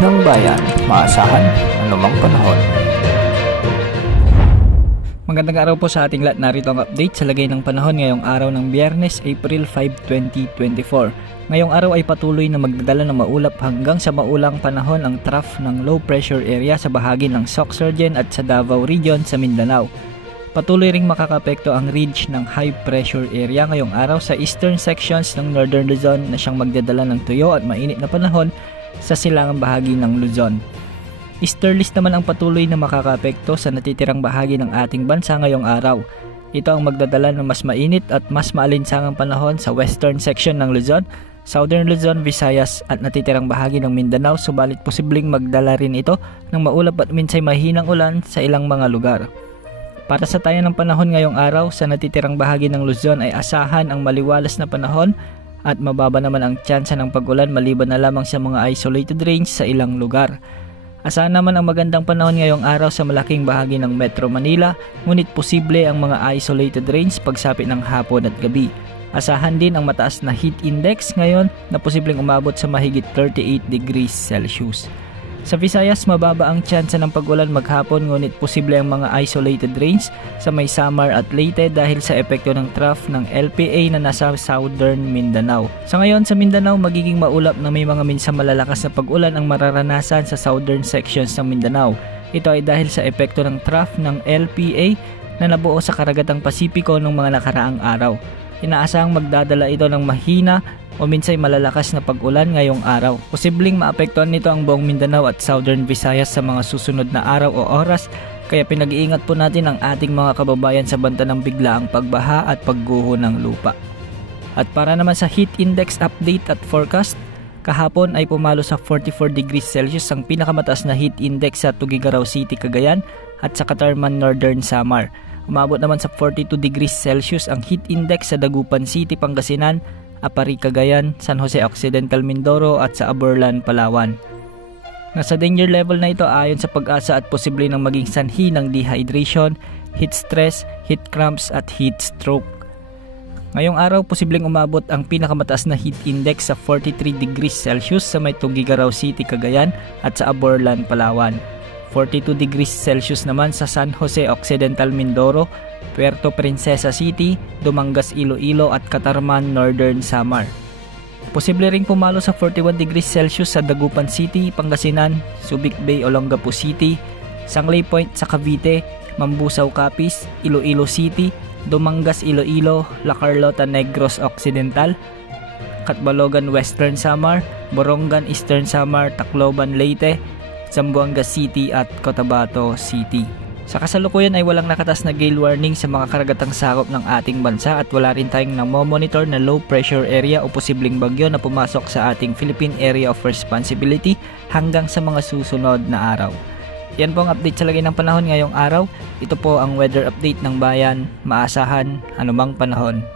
ng bayan, maasahan anumang panahon. Magandang araw po sa ating lahat. Narito ang update sa lagay ng panahon ngayong araw ng Biyernes, April 5, 2024. Ngayong araw ay patuloy na magdadala ng maulap hanggang sa maulang panahon ang trough ng low pressure area sa bahagi ng Sorsogon at sa Davao Region sa Mindanao. Patuloy ring makakapekto ang ridge ng high pressure area ngayong araw sa eastern sections ng Northern Luzon na siyang magdadala ng tuyo at mainit na panahon sa silangang bahagi ng Luzon. Easterlies naman ang patuloy na makakapekto sa natitirang bahagi ng ating bansa ngayong araw. Ito ang magdadala ng mas mainit at mas maalinsangang panahon sa western section ng Luzon, Southern Luzon, Visayas at natitirang bahagi ng Mindanao, subalit posibleng magdala rin ito ng maulap at minsay mahinang ulan sa ilang mga lugar. Para sa tayo ng panahon ngayong araw, sa natitirang bahagi ng Luzon ay asahan ang maliwalas na panahon at mababa naman ang tsansa ng pag-ulan maliban na lamang sa mga isolated rains sa ilang lugar. Asahan naman ang magandang panahon ngayong araw sa malaking bahagi ng Metro Manila, ngunit posible ang mga isolated rains pagsapit ng hapon at gabi. Asahan din ang mataas na heat index ngayon na posibleng umabot sa mahigit 38 degrees Celsius. Sa Visayas, mababa ang tsansa ng pag-ulan maghapon ngunit posible ang mga isolated rains sa may Samar at Leyte dahil sa epekto ng trough ng LPA na nasa Southern Mindanao. Sa ngayon sa Mindanao, magiging maulap na may mga minsan malalakas na pag-ulan ang mararanasan sa southern sections ng Mindanao. Ito ay dahil sa epekto ng trough ng LPA na nabuo sa karagatang Pasipiko noong mga nakaraang araw. Inaasahang magdadala ito ng mahina o minsay malalakas na pag-ulan ngayong araw. Posibleng maapektuhan nito ang buong Mindanao at Southern Visayas sa mga susunod na araw o oras, kaya pinag-iingat po natin ang ating mga kababayan sa banta ng biglaang pagbaha at pagguho ng lupa. At para naman sa heat index update at forecast, kahapon ay pumalo sa 44 degrees Celsius ang pinakamataas na heat index sa Tuguegarao City, Cagayan at sa Catarman, Northern Samar. Umabot naman sa 42 degrees Celsius ang heat index sa Dagupan City, Pangasinan, Apari, Cagayan, San Jose Occidental, Mindoro at sa Aborlan, Palawan. Nasa danger level na ito ayon sa Pag-asa at posible nang maging sanhi ng dehydration, heat stress, heat cramps at heat stroke. Ngayong araw, posibleng umabot ang pinakamataas na heat index sa 43 degrees Celsius sa may Tuguegarao City, Cagayan at sa Aborlan, Palawan. 42 degrees Celsius naman sa San Jose Occidental, Mindoro, Puerto Princesa City, Dumangas, Iloilo at Catarman, Northern Samar. Posible ring pumalo sa 41 degrees Celsius sa Dagupan City, Pangasinan, Subic Bay, Olongapo City, Sangley Point sa Cavite, Mambusaw, Capiz, Iloilo City, Dumangas, Iloilo, La Carlota, Negros Occidental, Catbalogan, Western Samar, Borongan, Eastern Samar, Tacloban, Leyte, Zamboanga City at Cotabato City. Sa kasalukuyan ay walang nakatas na gale warning sa mga karagatang sakop ng ating bansa at wala rin tayong namomonitor na low pressure area o posibleng bagyo na pumasok sa ating Philippine Area of Responsibility hanggang sa mga susunod na araw. Yan po ang update sa lagay ng panahon ngayong araw. Ito po ang weather update ng bayan, maasahan anumang panahon.